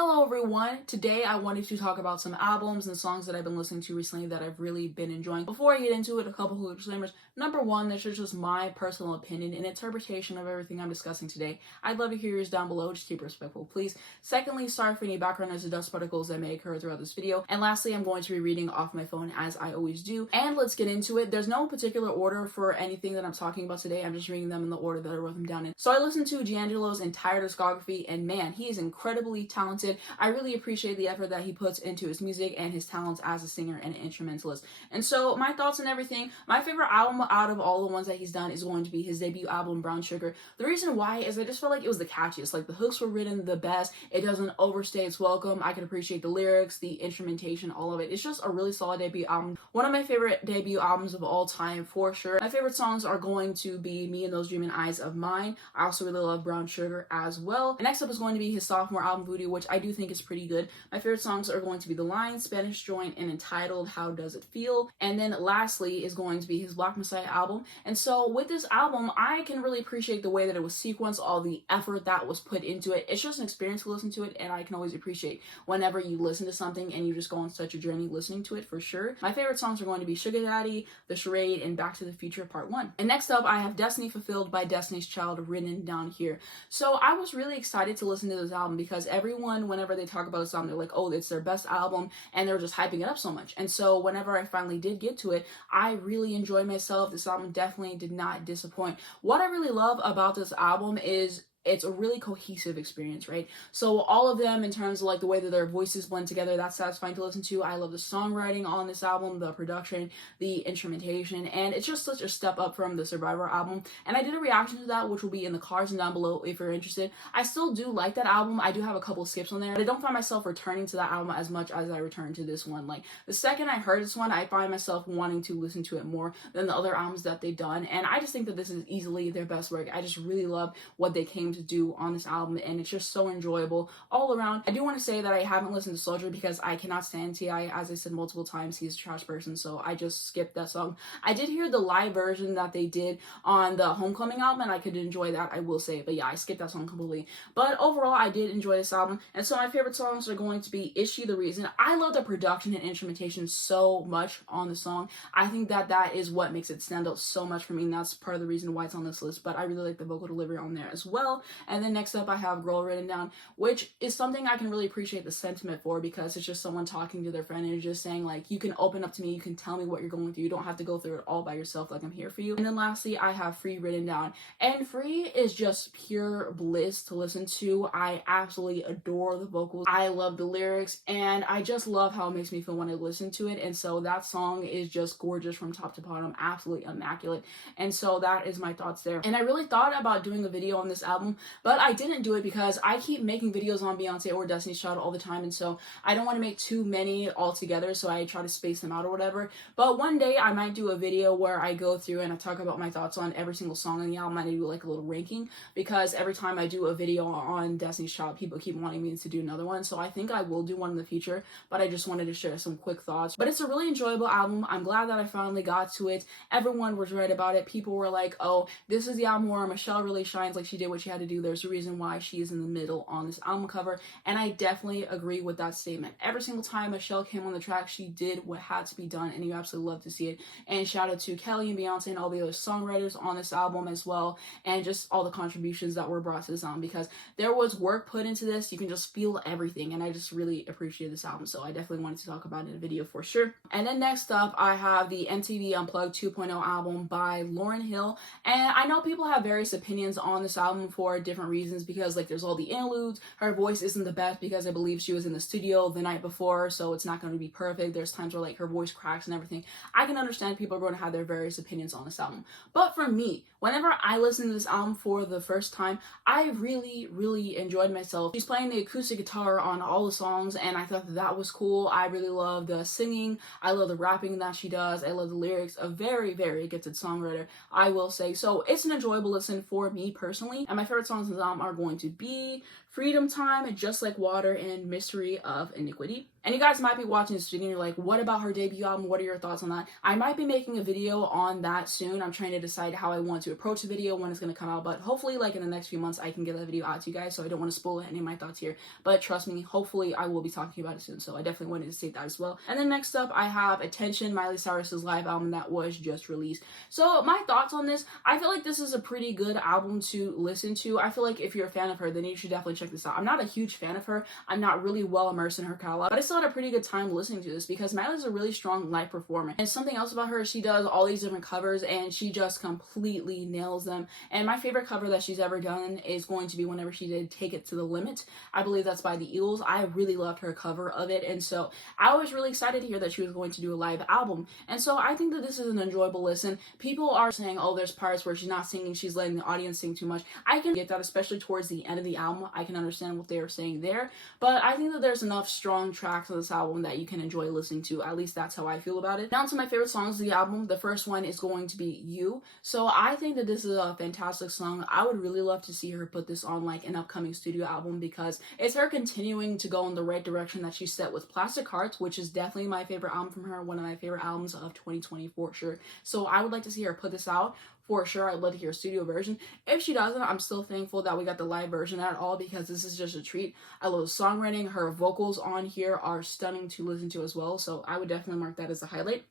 Hello everyone! Today I wanted to talk about some albums and songs that I've been listening to recently that I've really been enjoying. Before I get into it, a couple of disclaimers. Number one, this is just my personal opinion and interpretation of everything I'm discussing today. I'd love to hear yours down below, just keep it respectful, please. Secondly, sorry for any background noise or dust particles that may occur throughout this video. And lastly, I'm going to be reading off my phone as I always do. And let's get into it. There's no particular order for anything that I'm talking about today. I'm just reading them in the order that I wrote them down in. So I listened to Angelo's entire discography, and man, he is incredibly talented. I really appreciate the effort that he puts into his music and his talents as a singer and an instrumentalist. And so my thoughts and everything, my favorite album out of all the ones that he's done is going to be his debut album, Brown Sugar. The reason why is I just felt like it was the catchiest. Like, the hooks were written the best. It doesn't overstay its welcome. I can appreciate the lyrics, the instrumentation, all of it. It's just a really solid debut album. One of my favorite debut albums of all time, for sure. My favorite songs are going to be Me and Those Dreaming Eyes of Mine. I also really love Brown Sugar as well. And next up is going to be his sophomore album, Voodoo, which I do think is pretty good. My favorite songs are going to be The Line, Spanish Joint, and entitled How Does It Feel? And then lastly is going to be his Black Messiah album. And so with this album, I can really appreciate the way that it was sequenced, all the effort that was put into it. It's just an experience to listen to it, and I can always appreciate whenever you listen to something and you just go on such a journey listening to it, for sure. My favorite songs are going to be Sugar Daddy, The Charade, and Back to the Future Part 1. And next up, I have Destiny Fulfilled by Destiny's Child written down here. So I was really excited to listen to this album because everyone, whenever they talk about this album, they're like, oh, it's their best album, and they're just hyping it up so much. And so whenever I finally did get to it, I really enjoyed myself. This album definitely did not disappoint. What I really love about this album is it's a really cohesive experience, right? So all of them, in terms of like the way that their voices blend together, that's satisfying to listen to. I love the songwriting on this album, the production, the instrumentation, and it's just such a step up from the Survivor album. And I did a reaction to that, which will be in the cards and down below if you're interested. I still do like that album. I do have a couple of skips on there, but I don't find myself returning to that album as much as I return to this one. Like, the second I heard this one, I find myself wanting to listen to it more than the other albums that they've done. And I just think that this is easily their best work. I just really love what they came to do on this album, and it's just so enjoyable all around. I do want to say that I haven't listened to Soldier because I cannot stand T.I. As I said multiple times, he's a trash person, so I just skipped that song. I did hear the live version that they did on the Homecoming album, and I could enjoy that, I will say, but yeah, I skipped that song completely. But overall, I did enjoy this album, and so my favorite songs are going to be Is She the Reason? I love the production and instrumentation so much on the song. I think that that is what makes it stand out so much for me, and that's part of the reason why it's on this list, but I really like the vocal delivery on there as well. And then next up, I have Girl written down, which is something I can really appreciate the sentiment for, because it's just someone talking to their friend and just saying, like, you can open up to me, you can tell me what you're going through, you don't have to go through it all by yourself, like, I'm here for you. And then lastly, I have Free written down, and Free is just pure bliss to listen to. I absolutely adore the vocals, I love the lyrics, and I just love how it makes me feel when I listen to it. And so that song is just gorgeous from top to bottom, absolutely immaculate. And so that is my thoughts there. And I really thought about doing a video on this album, but I didn't do it because I keep making videos on Beyonce or Destiny's Child all the time, and so I don't want to make too many all together, so I try to space them out or whatever. But one day I might do a video where I go through and I talk about my thoughts on every single song on the album. I do like a little ranking, because every time I do a video on Destiny's Child, people keep wanting me to do another one, so I think I will do one in the future, but I just wanted to share some quick thoughts. But it's a really enjoyable album. I'm glad that I finally got to it. Everyone was right about it. People were like, oh, this is the album where Michelle really shines, like she did what she had to do. There's a reason why she is in the middle on this album cover, and I definitely agree with that statement. Every single time Michelle came on the track, she did what had to be done, and you absolutely love to see it. And shout out to Kelly and Beyonce and all the other songwriters on this album as well, and just all the contributions that were brought to this album, because there was work put into this. You can just feel everything, and I just really appreciate this album, so I definitely wanted to talk about it in a video for sure. And then next up, I have the MTV Unplugged 2.0 album by Lauryn Hill, and I know people have various opinions on this album for different reasons, because like there's all the interludes, her voice isn't the best because I believe she was in the studio the night before, so it's not going to be perfect. There's times where like her voice cracks and everything. I can understand people are going to have their various opinions on this album, but for me, whenever I listen to this album for the first time, I really enjoyed myself. She's playing the acoustic guitar on all the songs, and I thought that was cool. I really love the singing, I love the rapping that she does, I love the lyrics. A very gifted songwriter, I will say. So it's an enjoyable listen for me personally, and my favorite songs in this album are going to be Freedom Time, Just Like Water, and Mystery of Iniquity. And you guys might be watching this video and you're like, what about her debut album? What are your thoughts on that? I might be making a video on that soon. I'm trying to decide how I want to approach the video, when it's going to come out, but hopefully like in the next few months I can get that video out to you guys, so I don't want to spoil any of my thoughts here. But trust me, hopefully I will be talking about it soon, so I definitely wanted to state that as well. And then next up I have Attention, Miley Cyrus's live album that was just released. So my thoughts on this, I feel like this is a pretty good album to listen to. I feel like if you're a fan of her, then you should definitely check this out. I'm not a huge fan of her. I'm not really well immersed in her catalog, but I still had a pretty good time listening to this because Miley's a really strong live performer. And something else about her, she does all these different covers and she just completely nails them. And my favorite cover that she's ever done is going to be whenever she did Take It to the Limit. I believe that's by the Eagles. I really loved her cover of it, and so I was really excited to hear that she was going to do a live album. And so I think that this is an enjoyable listen. People are saying, oh, there's parts where she's not singing, she's letting the audience sing too much. I can get that, especially towards the end of the album. I can understand what they are saying there, but I think that there's enough strong tracks on this album that you can enjoy listening to. At least that's how I feel about it. Now to my favorite songs of the album. The first one is going to be You. So I think that this is a fantastic song. I would really love to see her put this on like an upcoming studio album, because it's her continuing to go in the right direction that she set with Plastic Hearts, which is definitely my favorite album from her, one of my favorite albums of 2020 for sure. So I would like to see her put this out. For sure, I'd love to hear a studio version. If she doesn't, I'm still thankful that we got the live version at all, because this is just a treat. I love the songwriting. Her vocals on here are stunning to listen to as well, so I would definitely mark that as a highlight.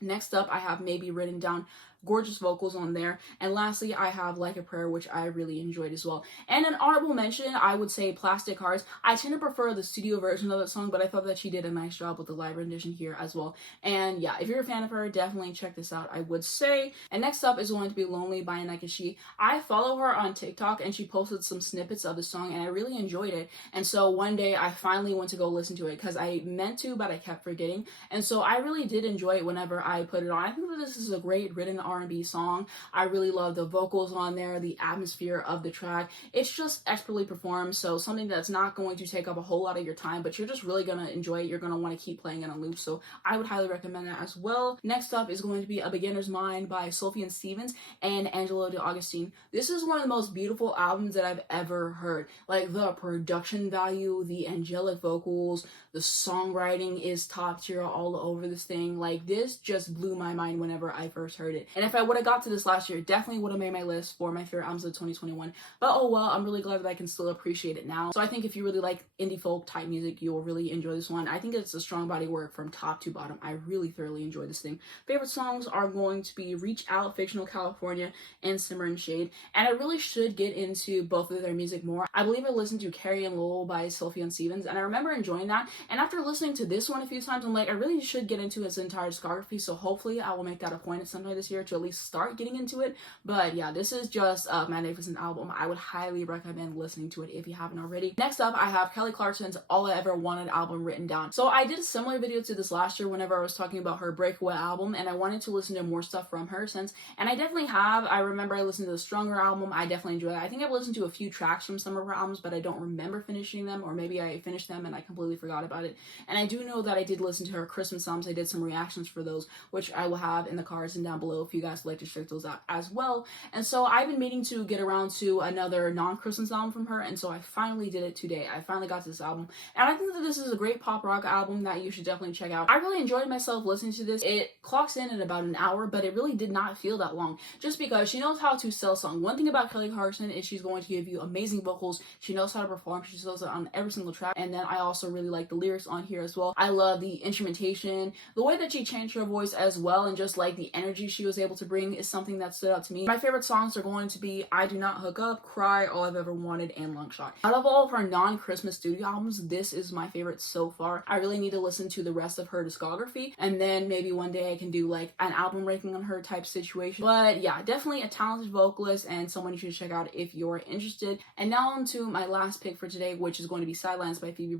Next up, I have Maybe written down. Gorgeous vocals on there. And lastly, I have Like a Prayer, which I really enjoyed as well. And an honorable mention, I would say Plastic Hearts. I tend to prefer the studio version of that song, but I thought that she did a nice job with the live rendition here as well. And yeah, if you're a fan of her, definitely check this out, I would say. And next up is going to be Lonely by Anayka She. I follow her on TikTok and she posted some snippets of the song and I really enjoyed it. And so one day I finally went to go listen to it, because I meant to, but I kept forgetting. And so I really did enjoy it whenever I put it on. I think that this is a great written R&B song. I really love the vocals on there, the atmosphere of the track. It's just expertly performed, so something that's not going to take up a whole lot of your time, but you're just really gonna enjoy it. You're gonna want to keep playing it on loop, so I would highly recommend that as well. Next up is going to be A Beginner's Mind by Sufjan Stevens and Angelo de Augustine. This is one of the most beautiful albums that I've ever heard. Like, the production value, the angelic vocals, the songwriting is top tier all over this thing. Like, this just blew my mind whenever I first heard it. And if I would have got to this last year, definitely would have made my list for my favorite albums of 2021. But oh well, I'm really glad that I can still appreciate it now. So I think if you really like indie folk type music, you will really enjoy this one. I think it's a strong body work from top to bottom. I really thoroughly enjoy this thing. Favorite songs are going to be Reach Out, Fictional California, and Simmer and Shade. And I really should get into both of their music more. I believe I listened to Carrie and Lowell by Sufjan Stevens, and I remember enjoying that. And after listening to this one a few times, I'm like, I really should get into his entire discography. So hopefully I will make that a point at some point this year to at least start getting into it. But yeah, this is just a magnificent album. I would highly recommend listening to it if you haven't already. Next up, I have Kelly Clarkson's All I Ever Wanted album written down. So I did a similar video to this last year whenever I was talking about her breakaway album, and I wanted to listen to more stuff from her since, and I definitely have. I remember I listened to the Stronger album. I definitely enjoyed it. I think I've listened to a few tracks from some of her albums, but I don't remember finishing them, or maybe I finished them and I completely forgot about it. And I do know that I did listen to her Christmas albums. I did some reactions for those, which I will have in the cards and down below if you guys would like to check those out as well. And so I've been meaning to get around to another non-Christmas album from her, and so I finally did it today. I finally got to this album, and I think that this is a great pop rock album that you should definitely check out. I really enjoyed myself listening to this. It clocks in about an hour, but it really did not feel that long, just because she knows how to sell a song. One thing about Kelly Clarkson is she's going to give you amazing vocals. She knows how to perform. She does it on every single track. And then I also really like the lyrics on here as well. I love the instrumentation, the way that she changed her voice as well, and just like the energy she was able to bring is something that stood out to me. My favorite songs are going to be I Do Not Hook Up, Cry, All I've Ever Wanted, and Long Shot. Out of all of her non-Christmas studio albums, this is my favorite so far. I really need to listen to the rest of her discography, and then maybe one day I can do like an album ranking on her type situation. But yeah, definitely a talented vocalist and someone you should check out if you're interested. And now on to my last pick for today, which is going to be Sidelines by Phoebe.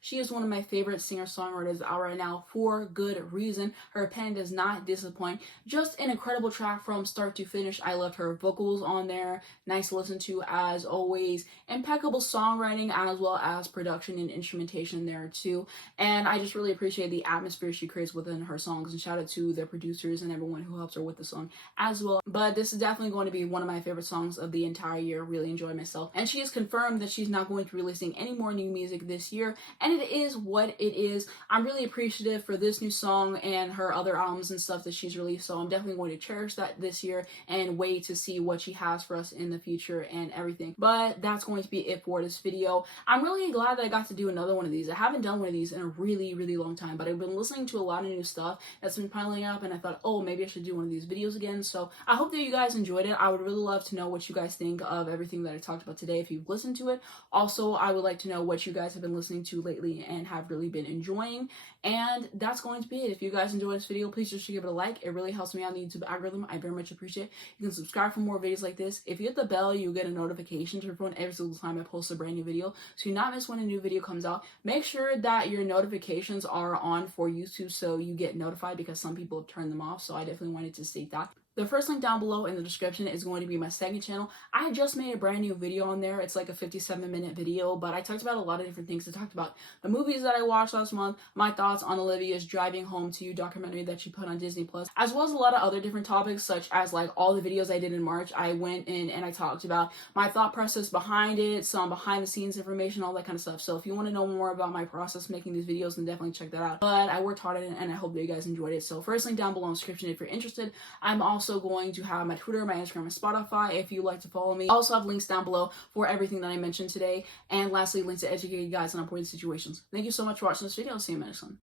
She is one of my favorite singer-songwriters out right now for good reason. Her pen does not disappoint. Just an incredible track from start to finish. I loved her vocals on there. Nice to listen to as always. Impeccable songwriting as well as production and instrumentation there too. And I just really appreciate the atmosphere she creates within her songs, and shout out to the producers and everyone who helps her with the song as well. but this is definitely going to be one of my favorite songs of the entire year. Really enjoyed myself. And she has confirmed that she's not going to be releasing any more new music this year, and it is what it is. I'm really appreciative for this new song and her other albums and stuff that she's released, so I'm definitely going to cherish that this year and wait to see what she has for us in the future and everything. But that's going to be it for this video. I'm really glad that I got to do another one of these. I haven't done one of these in a really long time, but I've been listening to a lot of new stuff that's been piling up, and I thought, oh, maybe I should do one of these videos again. So I hope that you guys enjoyed it. I would really love to know what you guys think of everything that I talked about today if you've listened to it. Also, I would like to know what you guys have been listening to lately and have really been enjoying. And that's going to be it. If you guys enjoyed this video, please just give it a like. It really helps me out in the YouTube algorithm. I very much appreciate it. You can subscribe for more videos like this. If you hit the bell, you'll get a notification to your phone every single time I post a brand new video, so you not miss when a new video comes out. Make sure that your notifications are on for YouTube so you get notified, because some people have turned them off, so I definitely wanted to state that. The first link down below in the description is going to be my second channel. I just made a brand new video on there. It's like a 57-minute video, but I talked about a lot of different things. I talked about the movies that I watched last month, my thoughts on Olivia's Driving Home to You documentary that she put on Disney+, as well as a lot of other different topics, such as like all the videos I did in March. I went in and I talked about my thought process behind it, some behind the scenes information, all that kind of stuff. So if you want to know more about my process making these videos, then definitely check that out. But I worked hard on it, and I hope that you guys enjoyed it. So first link down below in the description if you're interested. I'm also going to have my Twitter, my Instagram, and Spotify if you'd like to follow me. I also have links down below for everything that I mentioned today. And lastly, links to educate you guys on important situations. Thank you so much for watching this video. I'll see you in the next one.